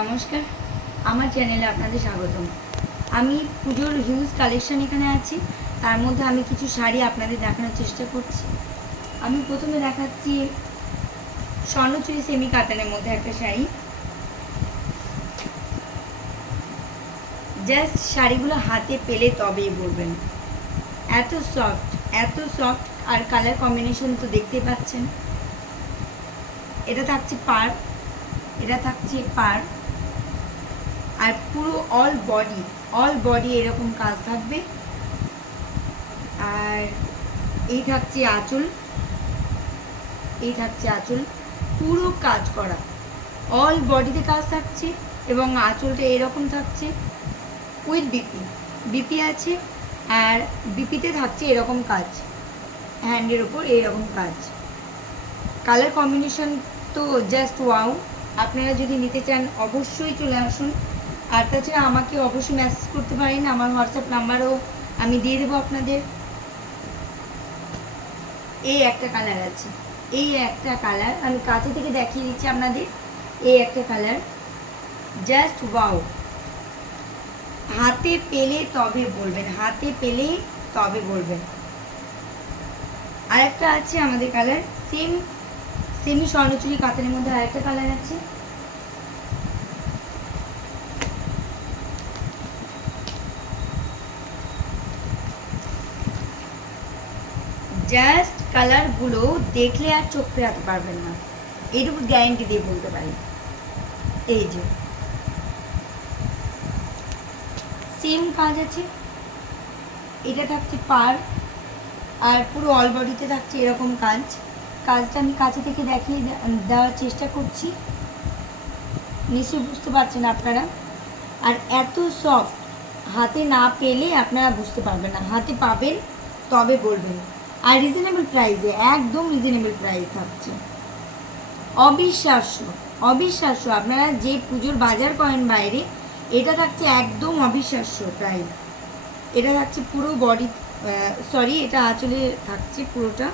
নমস্কার, আমার চ্যানেলে আপনাদের স্বাগতম। আমি পুজোর হিউজ কালেকশন এখানে আছে, তার মধ্যে আমি কিছু শাড়ি আপনাদের দেখানোর চেষ্টা করছি। আমি প্রথমে দেখাচ্ছি স্বর্ণচুরি সেমি কাতানের মধ্যে একটা শাড়ি। জাস্ট শাড়িগুলো হাতে পেলে তবেই বলবেন, এত সফট আর কালার কম্বিনেশন তো দেখতে পাচ্ছেন। এটা থাকছে পার, আর পুরো অল বডি এরকম কাজ থাকবে। আর এই থাকছে আঁচল, পুরো কাজ করা, অল বডিতে কাজ থাকছে এবং আঁচলটা এরকম থাকছে উইথ বিপি আছে। আর বিপিতে থাকছে এরকম কাজ, হ্যান্ডের ওপর এরকম কাজ। কালার কম্বিনেশন তো জাস্ট ওয়াও। আপনারা যদি নিতে চান অবশ্যই চলে আসুন। আর তাছাড়া আমাকে অবশ্যই মেসেজ করতে পারেন, আমার হোয়াটসঅ্যাপ নাম্বারও আমি দিয়ে দেবো আপনাদের। এই একটা কালার আমি কাছে থেকে দেখিয়ে দিচ্ছি আপনাদের। এই একটা কালার জাস্ট ওয়াও। হাতে পেলে তবে বলবেন, আর একটা আছে আমাদের কালার সেমি স্বর্ণচুরি কাতানের মধ্যে আর একটা কালার আছে। জাস্ট কালারগুলো দেখলে আর চোখ ফেরাতে পারবেন না, এইটুকু গ্যারেন্টি দিয়ে বলতে পারি। এই যে সেম কাজ আছে, এটা থাকছে পার, আর পুরো অল বডিতে থাকছে এরকম কাজটা আমি কাছে থেকে দেখিয়ে দেওয়ার চেষ্টা করছি, নিশ্চয়ই বুঝতে পারছেন আপনারা। আর এত সফট, হাতে না পেলে আপনারা বুঝতে পারবেন না, হাতে পাবেন তবে বলবেন। আর একদম রিজনেবল প্রাইস থাকছে, অবিশ্বাস্য। আপনারা যে পুজোর বাজার করেন বাইরে, এটা থাকছে একদম অবিশ্বাস্য প্রাইস। এটা থাকছে পুরো বডি, এটা আঁচলে থাকছে পুরোটা।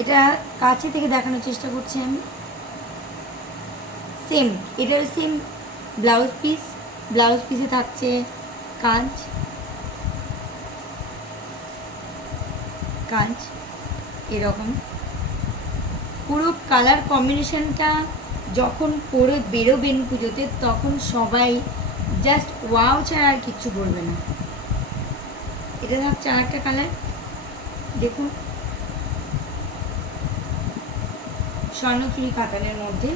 এটা কাছে থেকে দেখানোর চেষ্টা করছি আমি। এটার সেম ব্লাউজ পিসে থাকছে কাজ এরকম। পুরো কালার কম্বিনেশনটা যখন পরে বেরোবেন পুজোতে, তখন সবাই জাস্ট ওয়াও ছাড়া আর কিচ্ছু বলবে না। এটা থাকছে আর একটা কালার, দেখুন স্বর্ণচুরি কাতানের মধ্যে।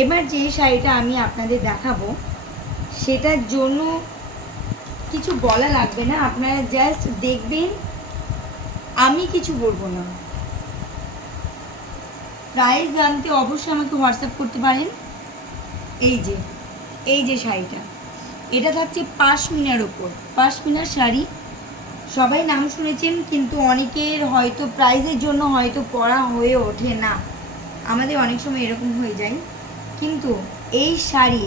এবার যে শাড়িটা আমি আপনাদের দেখাবো, সেটার জন্য কিছু বলা লাগবে না, আপনারা জাস্ট দেখবেন, আমি কিছু বলবো না। প্রাইস জানতে অবশ্যই আমাকে হোয়াটসঅ্যাপ করতে পারেন। এই যে শাড়িটা, এটা থাকছে পাশমিনার শাড়ি। সবাই নাম শুনেছেন, কিন্তু অনেকের হয়তো প্রাইসের জন্য হয়তো পরা হয়ে ওঠে না, আমাদের অনেক সময় এরকম হয়ে যায়। কিন্তু এই শাড়ি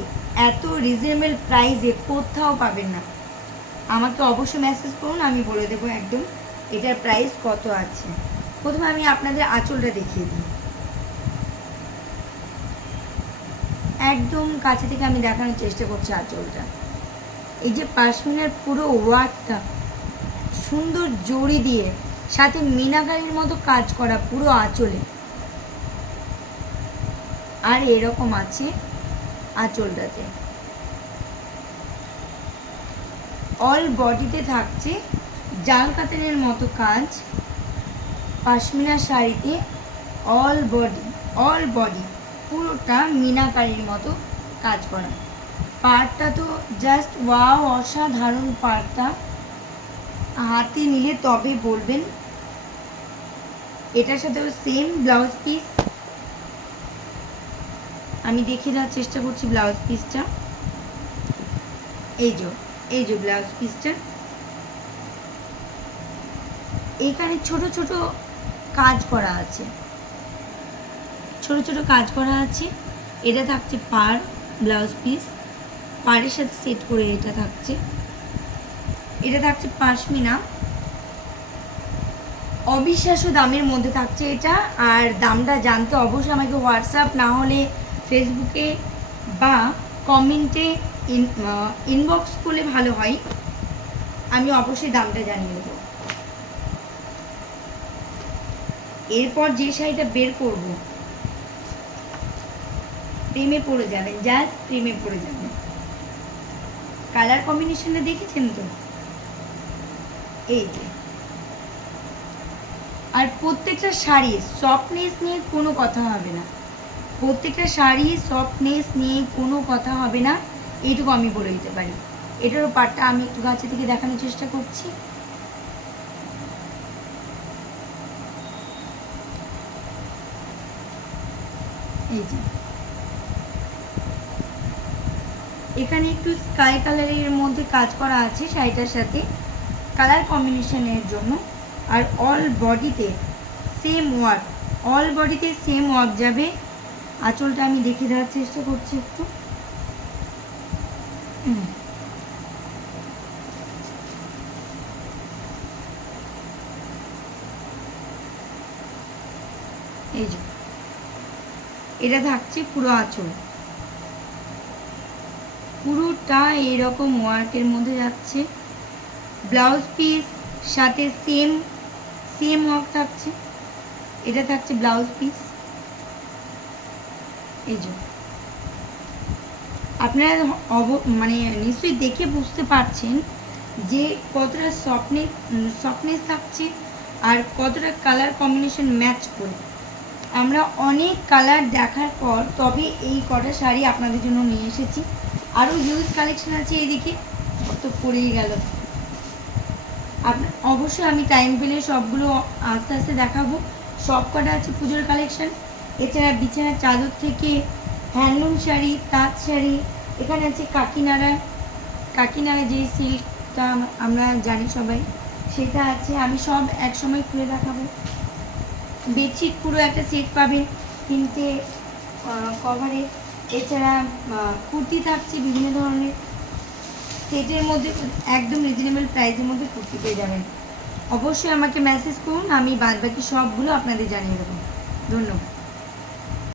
এত রিজনেবল প্রাইসে কোথাও পাবেন না। আমাকে অবশ্যই মেসেজ করুন, আমি বলে দেবো একদম এটার প্রাইস কত আছে। প্রথমে আমি আপনাদের আঁচলটা দেখিয়ে দিই, একদম কাছে থেকে আমি দেখানোর চেষ্টা করছি আঁচলটা। এই যে পাশমিনার পুরো ওয়ার্কটা সুন্দর জড়ি দিয়ে, সাথে মিনাকারির মতো কাজ করা পুরো আঁচলে। আর এরকম আছে আঁচলটাতে, অল বডিতে থাকছে জাল কাতানের মতো কাজ। পাশমিনা শাড়িতে অল বডি পুরোটা মিনাকারির মতো কাজ করা। পাড়টা তো জাস্ট ওয়াও, অসাধারণ পাড়টা, হাতে নিলে তবে বলবেন। এটার সাথেও সেম ব্লাউজ পিস, আমি দেখিয়ে দেওয়ার চেষ্টা করছি ব্লাউজ পিসটা। এই যে ব্লাউজ পিসটা, এইখানে ছোট ছোট কাজ করা আছে, এটা থাকছে পাড় ব্লাউজ পিস, পাড়ের সাথে সেট করে এটা থাকছে পাশমিনা। অবিশ্বাস্য দামের মধ্যে থাকছে এটা। আর দামটা জানতে অবশ্যই আমাকে হোয়াটসঅ্যাপ না হলে ফেসবুকে বা কমেন্টে ইনবক্স করলে ভালো হয়, আমি অবশ্যই দামটা জানিয়ে দেবো। এরপর যে শাড়িটা বের করব, প্রেমে পড়ে যাবেন, জাস্ট প্রেমে পড়ে যাবেন। কালার কম্বিনেশনটা দেখেছেন তো, এই যে। আর প্রত্যেকটা শাড়ি সফটনেস নিয়ে কোনো কথা হবে না, প্রত্যেকটা শাড়ি সফটনেস নিয়ে কোনো কথা হবে না, এইটুকু আমি বলে দিতে পারি। এটারও পার্টটা আমি একটু কাছে থেকে দেখানোর চেষ্টা করছি। এই যে এখানে একটু স্কাই কালারের মধ্যে কাজ করা আছে শাড়িটার সাথে, কালার কম্বিনেশনের জন্য। আর অল বডিতে সেম ওয়ার্ক, অল বডিতে সেম ওয়ার্ক যাবে। আঁচলটা আমি দেখে দেওয়ার চেষ্টা করছি একটু। এই যে এটা থাকছে পুরো আঁচল, পুরোটা এরকম ওয়ার্কের মধ্যে যাচ্ছে। ব্লাউজ পিস সাথে সেম সেম ওয়ার্ক থাকছে, এটা থাকছে ব্লাউজ পিস। এই যে আপনারা মানে নিশ্চয়ই দেখে বুঝতে পারছেন যে কতটা সফটনেস থাকছে আর কতটা কালার কম্বিনেশন ম্যাচ করে। আমরা অনেক কালার দেখার পর তবে এই কটা শাড়ি আপনাদের জন্য নিয়ে এসেছি। আরও হিউজ কালেকশন আছে এদিকে, তো পড়েই গেল। অবশ্যই আমি টাইম পেলে সবগুলো আস্তে আস্তে দেখাবো। সব কটা আছে পুজোর কালেকশন। এছাড়া বিছানার চাদর থেকে হ্যান্ডলুম শাড়ি, তাঁত শাড়ি, এখানে আছে কাকিনাড়া যে সিল্কটা আমরা জানি সবাই, সেটা আছে। আমি সব একসময় খুলে দেখাবো। বেডশিট পুরো একটা সেট পাবেন কিনতে কভারে। এছাড়া কুর্তি থাকছে বিভিন্ন ধরনের, সেটের মধ্যে একদম রিজনেবল প্রাইসের মধ্যে কুর্তি পেয়ে যাবেন। অবশ্যই আমাকে মেসেজ করুন, আমি বাদবাকি সবগুলো আপনাদের জানিয়ে দেবো। ধন্যবাদ।